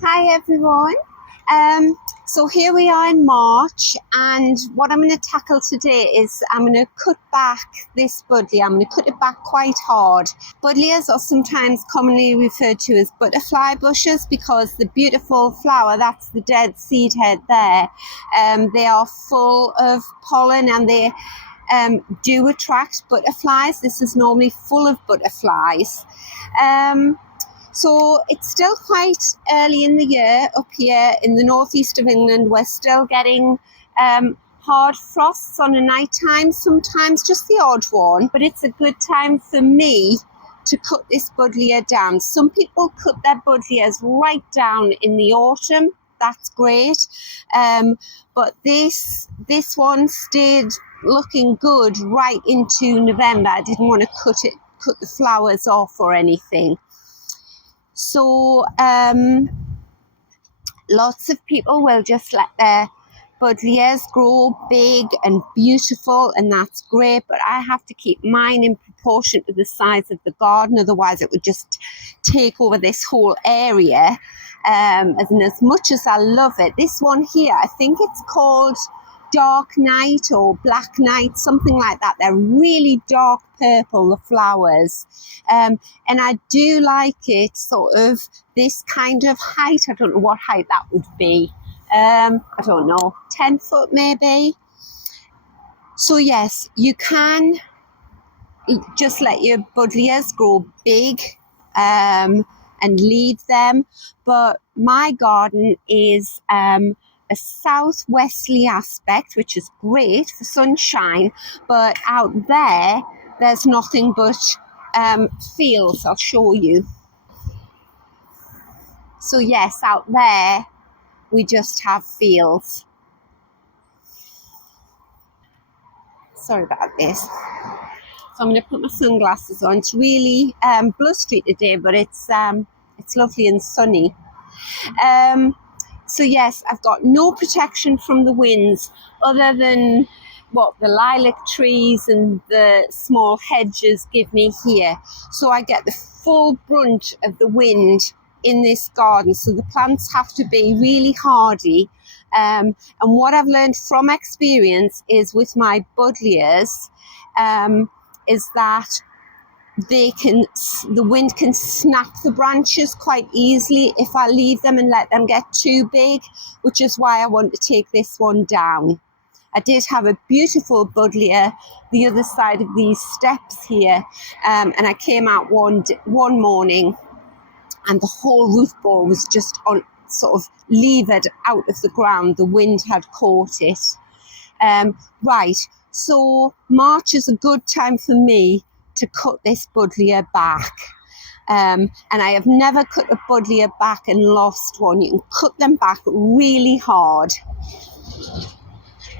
Hi everyone. So here we are in March, and what I'm going to tackle today is I'm going to cut back this buddleia. I'm going to cut it back quite hard. Buddleias are sometimes commonly referred to as butterfly bushes because the beautiful flower, that's the dead seed head there, they are full of pollen and they do attract butterflies. This is normally full of butterflies. So it's still quite early in the year up here in the northeast of England. We're still getting hard frosts on a night time, sometimes just the odd one, but it's a good time for me to cut this buddleia down. Some people cut their buddleias right down in the autumn. That's great. But this one stayed looking good right into November. I didn't want to cut the flowers off or anything. So lots of people will just let their buddleias grow big and beautiful, and that's great, but I have to keep mine in proportion to the size of the garden, otherwise it would just take over this whole area. And as much as I love it, this one here, I think it's called Dark Night or Black Night, something like that. They're really dark purple, the flowers, and I do like it sort of this kind of height. I don't know what height that would be. I don't know, 10 foot maybe. So yes, you can just let your buddleias grow big and leave them, but my garden is a southwesterly aspect, which is great for sunshine, but out there's nothing but fields. I'll show you. So yes, out there we just have fields. Sorry about this. So I'm going to put my sunglasses on. It's really blustery today, but it's lovely and sunny. So yes, I've got no protection from the winds other than what the lilac trees and the small hedges give me here. So I get the full brunt of the wind in this garden. So the plants have to be really hardy. And what I've learned from experience is with my buddleias is that the wind can snap the branches quite easily if I leave them and let them get too big, which is why I want to take this one down. I did have a beautiful buddleia the other side of these steps here, and I came out one morning and the whole root ball was just on sort of levered out of the ground. The wind had caught it. Right, so March is a good time for me to cut this buddleia back. And I have never cut a buddleia back and lost one. You can cut them back really hard.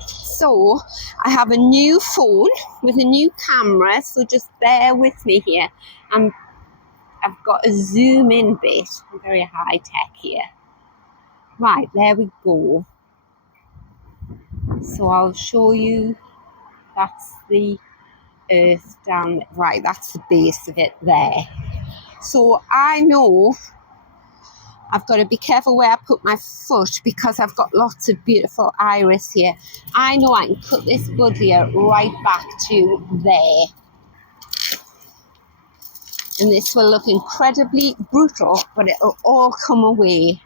So I have a new phone with a new camera, so just bear with me here. I've got a zoom in bit. I'm very high tech here. Right, there we go. So I'll show you. That's the earth down there. Right, that's the base of it there. So I know I've got to be careful where I put my foot because I've got lots of beautiful iris here. I know I can cut this buddleia right back to there. And this will look incredibly brutal, but it'll all come away.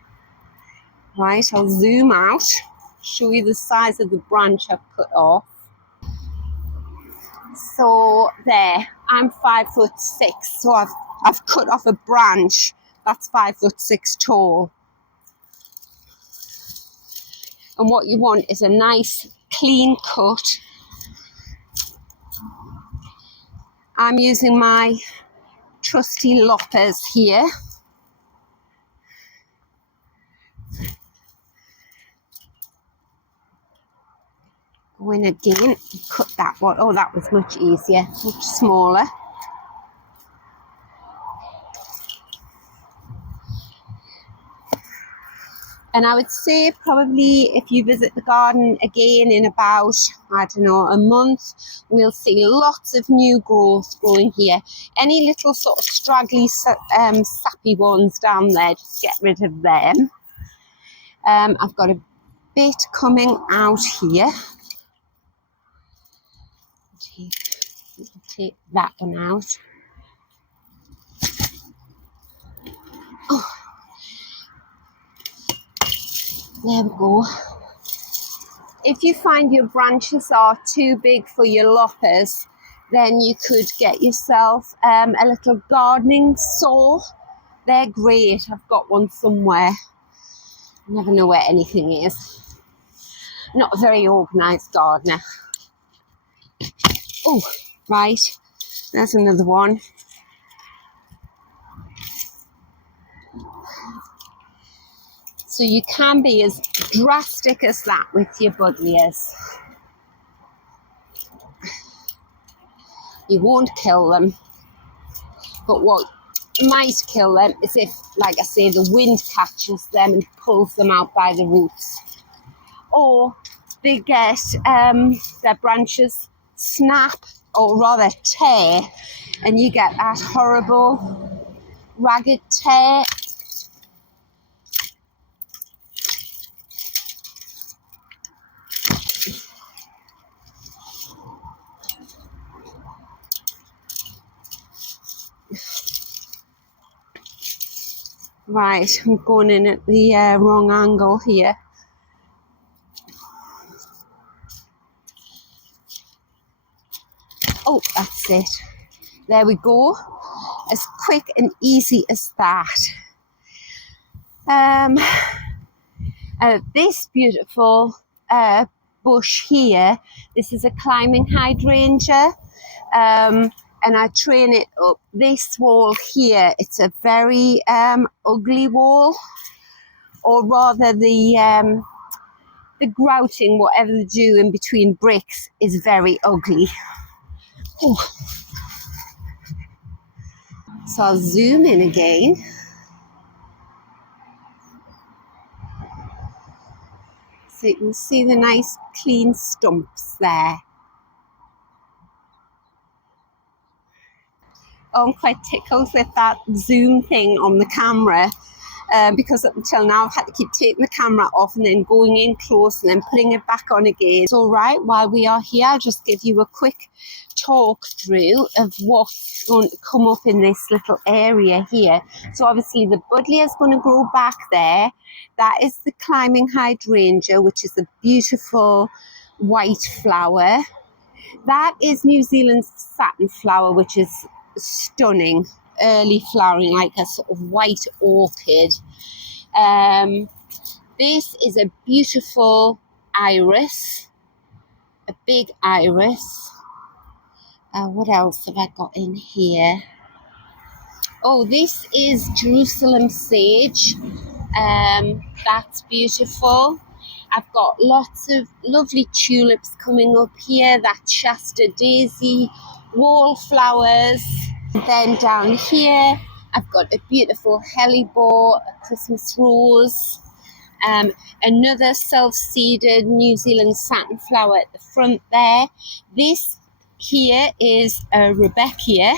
Right, I'll zoom out, show you the size of the branch I've cut off. So there, I'm 5'6", so I've cut off a branch that's 5'6" tall. And what you want is a nice clean cut. I'm using my trusty loppers here. Go in again, cut that one. Oh, that was much easier, much smaller. And I would say probably if you visit the garden again in about, I don't know, a month, we'll see lots of new growth growing here. Any little sort of straggly, sappy ones down there, just get rid of them. I've got a bit coming out here. Take that one out. Oh, there we go. If you find your branches are too big for your loppers, then you could get yourself a little gardening saw. They're great. I've got one somewhere. I never know where anything is. Not a very organised gardener. Oh, right. There's another one. So you can be as drastic as that with your buddleias. You won't kill them. But what might kill them is if, like I say, the wind catches them and pulls them out by the roots. Or they get their branches snap, or rather tear, and you get that horrible ragged tear. Right, I'm going in at the wrong angle here. Oh, that's it. There we go. As quick and easy as that. This beautiful bush here, this is a climbing hydrangea, and I train it up. This wall here, it's a very ugly wall, or rather the grouting, whatever they do in between bricks, is very ugly. Ooh. So I'll zoom in again. So you can see the nice clean stumps there. Oh, I'm quite tickled with that zoom thing on the camera, because up until now I've had to keep taking the camera off and then going in close and then putting it back on again. So right, while we are here, I'll just give you a quick talk through of what's going to come up in this little area here. So obviously the buddleia is going to grow back there. That is the climbing hydrangea, which is a beautiful white flower. That is New Zealand satin flower, which is stunning, early flowering, like a sort of white orchid. This is a beautiful iris, a big iris. What else have I got in here? Oh, this is Jerusalem sage. That's beautiful. I've got lots of lovely tulips coming up here. That's Shasta daisy, wallflowers. And then down here, I've got a beautiful hellebore, a Christmas rose, another self-seeded New Zealand satin flower at the front there. This here is a Rebecca.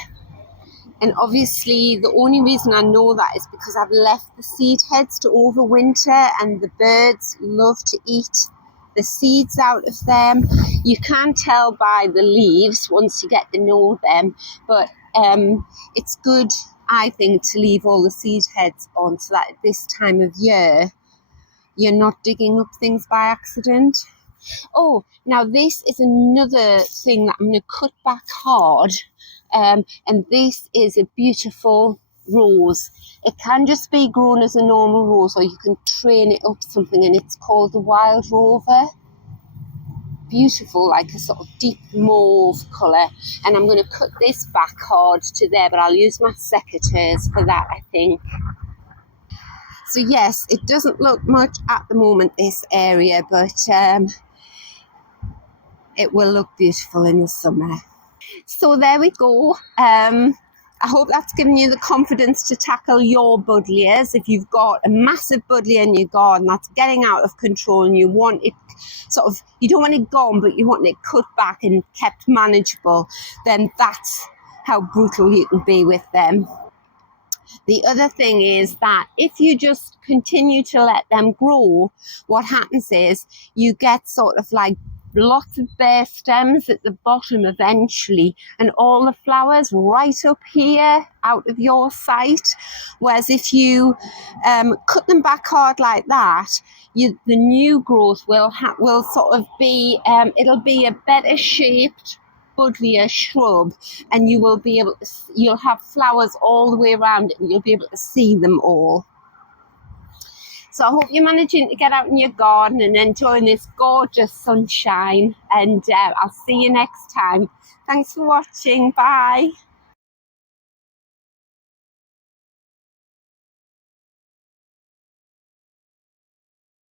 And obviously the only reason I know that is because I've left the seed heads to overwinter, and the birds love to eat the seeds out of them. You can tell by the leaves once you get to know them, but it's good, I think, to leave all the seed heads on so that at this time of year you're not digging up things by accident. Oh, now this is another thing that I'm going to cut back hard. And this is a beautiful rose. It can just be grown as a normal rose, or you can train it up something, and it's called the Wild Rover. Beautiful, like a sort of deep mauve colour. And I'm going to cut this back hard to there, but I'll use my secateurs for that, I think. So yes, it doesn't look much at the moment, this area, but it will look beautiful in the summer. So there we go. I hope that's given you the confidence to tackle your buddleias. If you've got a massive buddleia in your garden that's getting out of control and you want it sort of, you don't want it gone, but you want it cut back and kept manageable, then that's how brutal you can be with them. The other thing is that if you just continue to let them grow, what happens is you get sort of like lots of bare stems at the bottom eventually, and all the flowers right up here out of your sight. Whereas if you cut them back hard like that, the new growth will sort of be it'll be a better shaped buddleia shrub, and you will be able to, you'll have flowers all the way around it, and you'll be able to see them all. So I hope you're managing to get out in your garden and enjoying this gorgeous sunshine, and I'll see you next time. Thanks for watching. Bye.